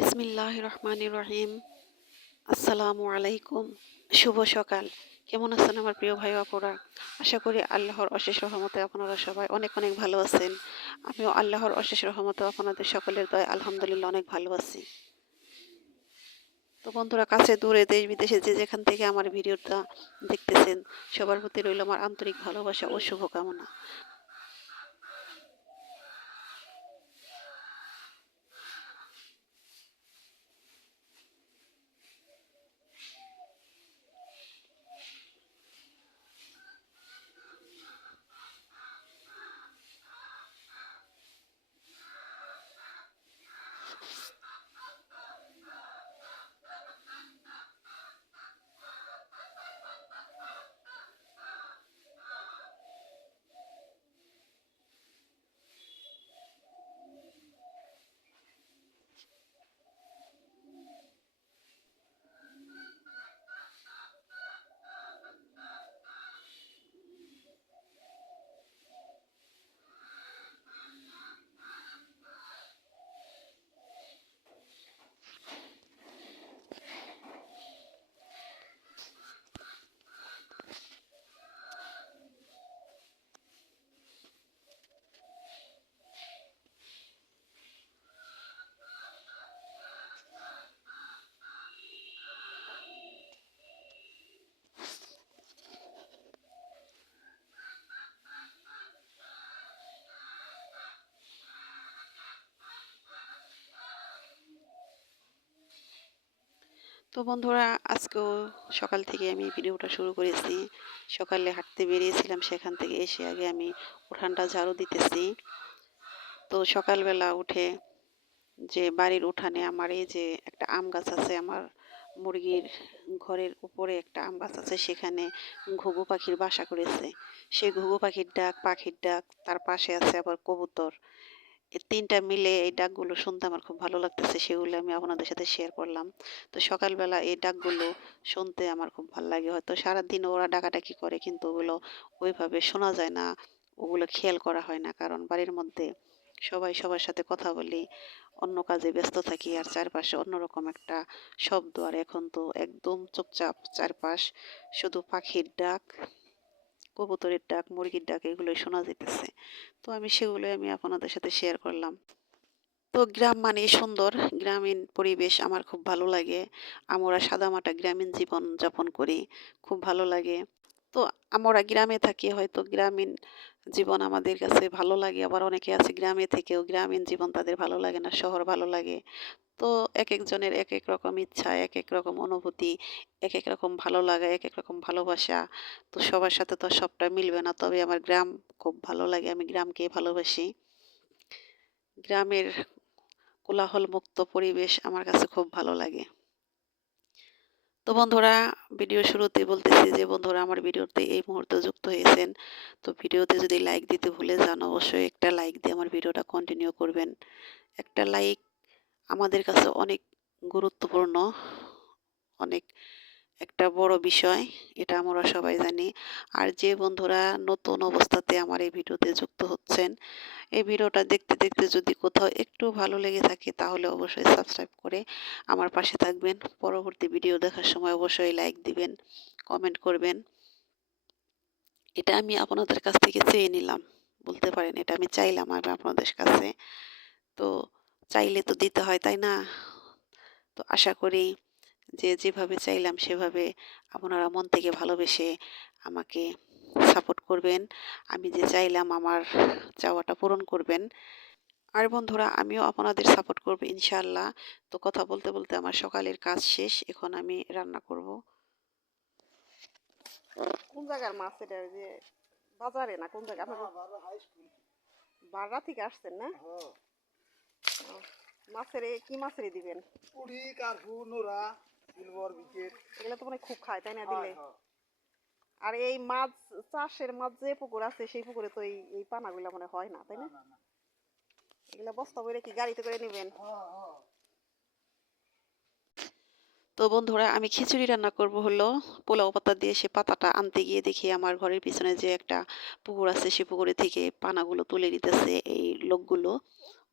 বিসমিল্লাহির রহমানির রহিম। আসসালামু আলাইকুম। শুভ সকাল। কেমন আছেন আমার প্রিয় ভাই আপুরা? আশা করি আল্লাহর অশেষ রহমতে আপনারা সবাই অনেক অনেক ভালো আছেন। আমিও আল্লাহর অশেষ রহমতে আপনাদের সকলের দয়ায় আলহামদুলিল্লাহ অনেক ভালো আছি। তো বন্ধুরা, কাছে দূরে দেশ বিদেশে যে যেখান থেকে আমার ভিডিওটা দেখতেছেন, সবার প্রতি রইল আমার আন্তরিক ভালোবাসা ও শুভকামনা। তো বন্ধুরা, আজকেও সকাল থেকে আমি ভিডিওটা শুরু করেছি। সকালে হাঁটতে বেরিয়েছিলাম, সেখান থেকে এসে আগে আমি উঠানটা ঝাড়ু দিতেছি। তো সকালবেলা উঠে যে বাড়ির উঠানে আমার এই যে একটা আম গাছ আছে, আমার মুরগির ঘরের উপরে একটা আম গাছ আছে, সেখানে ঘুঘু পাখির বাসা করেছে। সেই ঘুঘু পাখির ডাক, তার পাশে আছে আবার কবুতর। এই তিনটা মিলে এই ডাকগুলো শুনতে আমার খুব ভালো লাগতেছে, সেগুলো আমি আপনাদের সাথে শেয়ার করলাম। তো সকালবেলা এই ডাকগুলো শুনতে আমার খুব ভালো লাগে। হয়তো সারাদিন ওরা ডাকাডাকি করে, কিন্তু ওগুলো ওইভাবে শোনা যায় না, ওগুলো খেয়াল করা হয় না, কারণ বাড়ির মধ্যে সবাই সবার সাথে কথা বলি, অন্য কাজে ব্যস্ত থাকি, আর চারপাশে অন্যরকম একটা শব্দ। আর এখন তো একদম চুপচাপ চারপাশ, শুধু পাখির ডাক, কবুতরের ডাক, মুরগির ডাক, এগুলোই শোনা যেতেছে। তো সেগুলোই আমি আপনাদের সাথে শেয়ার করলাম। তো গ্রাম মানে সুন্দর, গ্রামীণ পরিবেশ আমার খুব ভালো লাগে। আমরা সাদামাটা গ্রামীণ জীবন যাপন করি, খুব ভালো লাগে। তো আমরা গ্রামে থাকি, হয়তো গ্রামীণ জীবন আমাদের কাছে ভালো লাগে, আবার অনেকে আছে গ্রামে থেকেও গ্রামীণ জীবন তাদের ভালো লাগে না, শহর ভালো লাগে। তো এক একজনের এক এক রকম ইচ্ছা, এক এক রকম অনুভূতি, এক এক রকম ভালো লাগা, এক এক রকম ভালোবাসা। তো সবার সাথে তো আর সবটা মিলবে না, তবে আমার গ্রাম খুব ভালো লাগে, আমি গ্রামকে ভালোবাসি। গ্রামের কোলাহল মুক্ত পরিবেশ আমার কাছে খুব ভালো লাগে। তো বন্ধুরা, ভিডিও শুরুতে বলতেছি যে বন্ধুরা আমার ভিডিওতে এই মুহূর্তে যুক্ত হয়েছেন, তো ভিডিওতে যদি লাইক দিতে ভুলে যান, অবশ্যই একটা লাইক দিয়ে আমার ভিডিওটা কন্টিনিউ করবেন। একটা লাইক আমাদের কাছে অনেক গুরুত্বপূর্ণ, অনেক একটা বড় বিষয়, এটা আমরা সবাই জানি। আর যে বন্ধুরা নতুন অবস্থাতে আমার এই ভিডিওতে যুক্ত হচ্ছেন, এই ভিডিওটা দেখতে দেখতে যদি কোথাও একটু ভালো লেগে থাকে, তাহলে অবশ্যই সাবস্ক্রাইব করে আমার পাশে থাকবেন। পরবর্তী ভিডিও দেখার সময় অবশ্যই লাইক দিবেন, কমেন্ট করবেন। এটা আমি আপনাদের কাছ থেকে চেয়ে নিলাম, বলতে পারেন এটা আমি চাইলাম আমি আপনাদের কাছে। তো চাইলে তো দিতে হয়, তাই না? তো আশা করি যে যেভাবে চাইলাম সেভাবে আপনারা মন থেকে ভালোবেসে আমাকে সাপোর্ট করবেন। আমি যে চাইলাম আমার চাওয়াটা পূরণ করবেন। আর বন্ধুরা, আমিও আপনাদের সাপোর্ট করব ইনশাআল্লাহ। তো কথা বলতে বলতে আমার সকালের কাজ শেষ, এখন আমি রান্না করব। কোন জায়গার মাছ এটা? যে বাজারে না কোন জায়গা? আপনার বাররা থেকে আসছেন না? মাছের কি মাছের দিবেন? পুরি, কার্পু, নোরা, সিলভার বিকেট, এগুলো তো মানে খুব খায়, তাই না দিলে? আর এই মাছ চাষের মাছ যে পুকুর আছে, সেই পুকুরে তো এই পানাগুলা মানে হয় না, তাই না? এগুলা বস্তা করে কি গাড়িতে করে নেবেন? তো বন্ধুরা, আমি খিচুড়ি রান্না করব হলো পোলাও পাতা দিয়ে। সে পাতাটা আনতে গিয়ে দেখি আমার ঘরের পিছনে যে একটা পুকুর আছে, সে পুকুরে থেকে পানাগুলো তুলে নিতেছে এই লোকগুলো।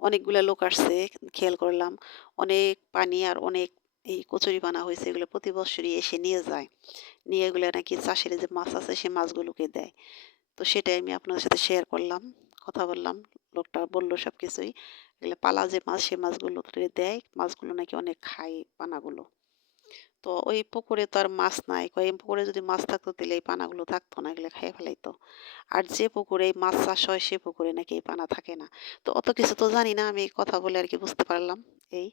অনেকগুলা লোক আসছে, খেয়াল করলাম। অনেক পানি আর অনেক এই কচুরিপানা হয়েছে, এগুলো প্রতি বছরই এসে নিয়ে যায়। নিয়ে এগুলো নাকি চাষের যে মাছ আছে সে মাছগুলোকে দেয়। তো সেটাই আমি আপনার সাথে শেয়ার করলাম, কথা বললাম। লোকটা বলল সব কিছুই। এগুলো পালা যে মাছ সে মাছগুলো দেয়, মাছগুলো নাকি অনেক খায় পানাগুলো। তো ওই পুকুরে তো আর মাছ নাই, কয় এই পুকুরে যদি মাছ থাকতো তাহলে এই পানাগুলো থাকতো না, এগুলো খেয়ে ফেলাইতো। আর যে পুকুরে এই মাছ চাষ হয় সে পুকুরে নাকি এই পানা থাকে না। তো অত কিছু তো জানি না, আমি কথা বলে আর কি বুঝতে পারলাম এই।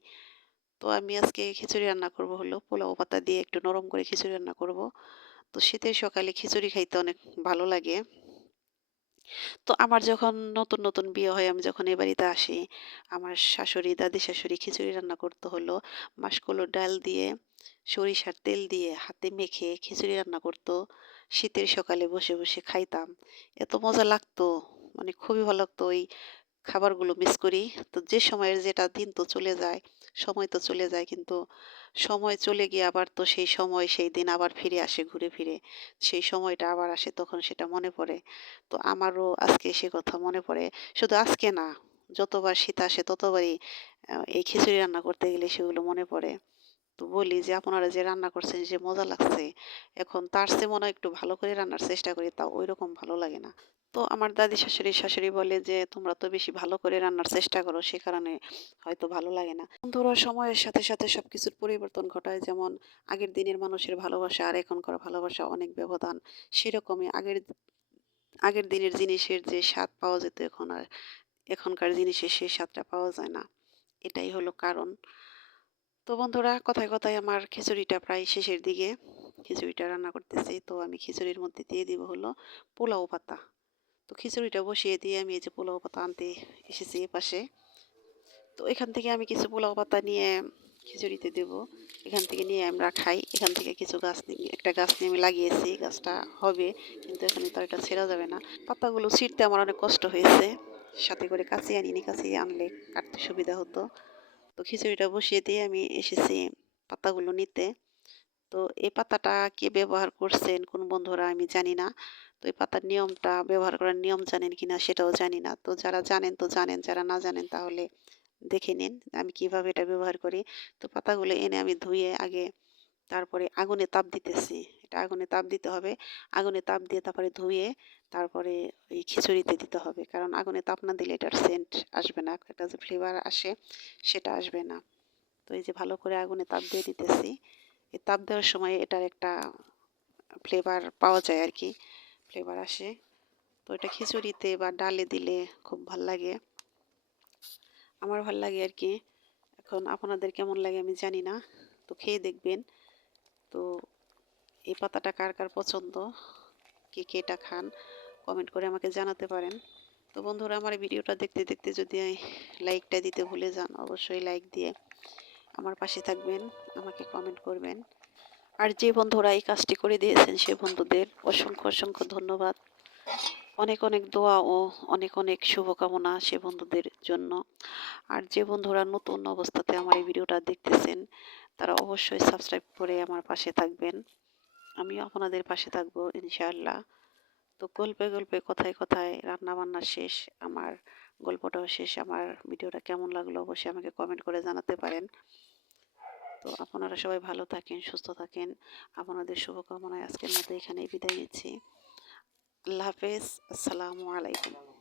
তো আমি আজকে খিচুড়ি রান্না করব, হলো পোলাও পাতা দিয়ে একটু নরম করে খিচুড়ি রান্না করব। তো শীতের সকালে খিচুড়ি খাইতে অনেক ভালো লাগে। তো আমার যখন নতুন নতুন বিয়ে হয়, আমি যখন এ বাড়িতে আসি, আমার শাশুড়ি, দাদি শাশুড়ি খিচুড়ি রান্না করতে হলো মাসকলাইর ডাল দিয়ে, সরিষার তেল দিয়ে হাতে মেখে খিচুড়ি রান্না করতো। শীতের সকালে বসে বসে খাইতাম, এত মজা লাগতো, মানে খুবই ভালো লাগতো। ওই খাবারগুলো মিস করি। তো যে সময়ের যেটা দিন তো চলে যায়, সময় তো চলে যায়, কিন্তু সময় চলে গিয়ে আবার তো সেই সময় সেই দিন আবার ফিরে আসে ঘুরে ফিরে। সেই সময়টা আবার আসে, তখন সেটা মনে পড়ে। তো আমারও আজকে সে কথা মনে পড়ে। শুধু আজকে না, যতবার শীত আসে ততবারই এই খিচুড়ি রান্না করতে গেলে সেগুলো মনে পড়ে। তো বলি যে আপনারা যে রান্না করছেন যে মজা লাগছে, এখন তার চেয়ে মনে হয় একটু ভালো করে রান্নার চেষ্টা করি, তাও ওই রকম ভালো লাগে না। তো আমার দাদি শাশুড়ি বলে যে তোমরা তো বেশি ভালো করে রান্নার চেষ্টা করো, সে কারণে হয়তো ভালো লাগে না। বন্ধুরা, সময়ের সাথে সাথে সবকিছুর পরিবর্তন ঘটায়। যেমন আগের দিনের মানুষের ভালোবাসা আর এখনকার ভালোবাসা অনেক ব্যবধান। সেরকমই আগের আগের দিনের জিনিসের যে স্বাদ পাওয়া যেত, এখন আর এখনকার জিনিসের সেই স্বাদটা পাওয়া যায় না। এটাই হলো কারণ। তো বন্ধুরা, কথায় কথায় আমার খিচুড়িটা প্রায় শেষের দিকে। খিচুড়িটা রান্না করতেছি, তো আমি খিচুড়ির মধ্যে দিয়ে দিব হলো পোলাও পাতা। তো খিচুড়িটা বসিয়ে দিয়ে আমি এই যে পোলাও পাতা আনতে এসেছি এপাশে। তো এখান থেকে আমি কিছু পোলাও পাতা নিয়ে খিচুড়িতে দেব। এখান থেকে নিয়ে আমরা খাই। এখান থেকে কিছু গাছ নিয়ে, একটা গাছ নিয়ে আমি লাগিয়েছি, গাছটা হবে, কিন্তু এখানে তো এটা ছেঁড়া যাবে না। পাতাগুলো ছিঁড়তে আমার অনেক কষ্ট হয়েছে, সাথে করে কাছে আনিনি, কাছে আনলে কাটতে সুবিধা হতো। তো খিচুড়িটা বসিয়ে দিয়ে আমি এসেছি পাতাগুলো নিতে। তো এই পাতাটা কে ব্যবহার করছেন কোন বন্ধুরা আমি জানি না। তো এই পাতার নিয়মটা, ব্যবহার করার নিয়ম জানেন কিনা সেটাও জানি না। তো যারা জানেন তো জানেন, যারা না জানেন তাহলে দেখে নিন আমি কিভাবে এটা ব্যবহার করি। তো পাতাগুলো এনে আমি ধুয়ে আগে, তারপরে আগুনে তাপ দিতেছি। এটা আগুনে তাপ দিতে হবে। আগুনে তাপ দিয়ে তারপরে ধুয়ে তারপরে এই খিচুড়িতে দিতে হবে। কারণ আগুনে তাপ না দিলে এটার সেন্ট আসবে না। একটা যে ফ্লেভার আসে সেটা আসবে না। তো এই যে ভালো করে আগুনে তাপ দিয়ে দিতেছি। এই তাপ দেওয়ার সময় এটার একটা ফ্লেভার পাওয়া যায় আর কি, ফ্লেভার আসে। তো এটা খিচুড়িতে বা ডালে দিলে খুব ভাল লাগে। আমার ভাল লাগে আর কি। এখন আপনাদের কেমন লাগে আমি জানি না। তো খেয়ে দেখবেন। তো এই পাতাটা কার কার পছন্দ, কে কে এটা খান, কমেন্ট করে আমাকে জানাতে পারেন। তো বন্ধুরা, আমার ভিডিওটা দেখতে দেখতে যদি লাইকটা দিতে ভুলে যান, অবশ্যই লাইক দিয়ে আমার পাশে থাকবেন, আমাকে কমেন্ট করবেন। আর যে বন্ধুরা এই কাজটি করে দিয়েছেন সে বন্ধুদের অসংখ্য অসংখ্য ধন্যবাদ। অনেক অনেক দোয়া ও অনেক অনেক শুভকামনা সে বন্ধুদের জন্য। আর যে বন্ধুরা নতুন অবস্থাতে আমার এই ভিডিওটা দেখতেছেন, তারা অবশ্যই সাবস্ক্রাইব করে আমার পাশে থাকবেন। আমিও আপনাদের পাশে থাকবো ইনশাআল্লাহ। তো গল্পে গল্পে কথায় কথায় রান্না বান্না শেষ, আমার গল্পটাও শেষ। আমার ভিডিওটা কেমন লাগলো অবশ্যই আমাকে কমেন্ট করে জানাতে পারেন। তো আপনারা সবাই ভালো থাকেন, সুস্থ থাকেন। আপনাদের শুভকামনায় আজকের মতো এখানেই বিদায় নিচ্ছি। আল্লাহ হাফেজ। আসসালামু আলাইকুম।